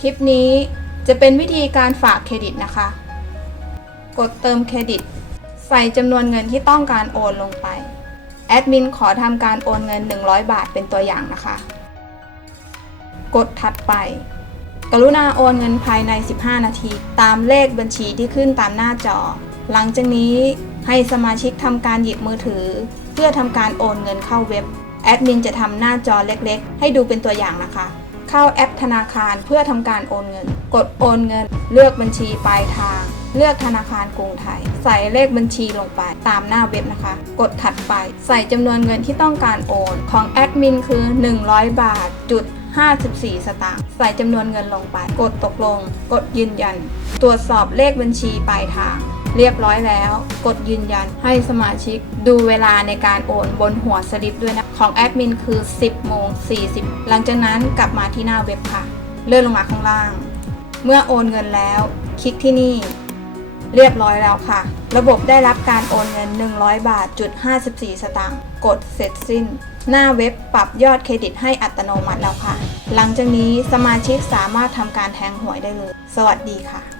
คลิปนี้จะเป็นวิธีการฝากเครดิตนะคะ กดเติมเครดิต ใส่จำนวนเงินที่ต้องการโอนลงไป แอดมินขอทำการโอนเงิน 100 บาทเป็นตัวอย่างนะคะ กดถัดไป กรุณาโอนเงินภายใน 15 นาที ตามเลขบัญชีที่ขึ้นตามหน้าจอ หลังจากนี้ให้สมาชิกทำการหยิบมือถือ เพื่อทำการโอนเงินเข้าเว็บ แอดมินจะทำหน้าจอเล็กๆ ให้ดูเป็นตัวอย่างนะคะ เข้าแอปธนาคารเพื่อทำการโอนเงิน กดโอนเงิน เลือกบัญชีปลายทาง เลือกธนาคารกรุงไทย ใส่เลขบัญชีลงไปตามหน้าเว็บนะคะ กดถัดไป ใส่จำนวนเงินที่ต้องการโอน ของแอดมินคือ 100 บาทจุด54 สตางค์ ใส่จำนวนเงินลงไป กดตกลง กดยืนยัน ตรวจสอบเลขบัญชีปลายทาง เรียบร้อยแล้ว กดยืนยันให้สมาชิกดูเวลาในการโอนบนหัวสลิปด้วยนะ ของแอดมินคือ 10โมง40 หลังจากนั้นกลับมาที่หน้าเว็บค่ะ เลื่อนลงมาข้างล่าง เมื่อโอนเงินแล้ว คลิกที่นี่ เรียบร้อยแล้วค่ะ ระบบได้รับการโอนเงิน 100 บาทจุด54 สตางค์กดเสร็จสิ้น หน้าเว็บปรับยอดเครดิตให้อัตโนมัติแล้วค่ะ หลังจากนี้สมาชิกสามารถทำการแทงหวยได้เลย สวัสดีค่ะ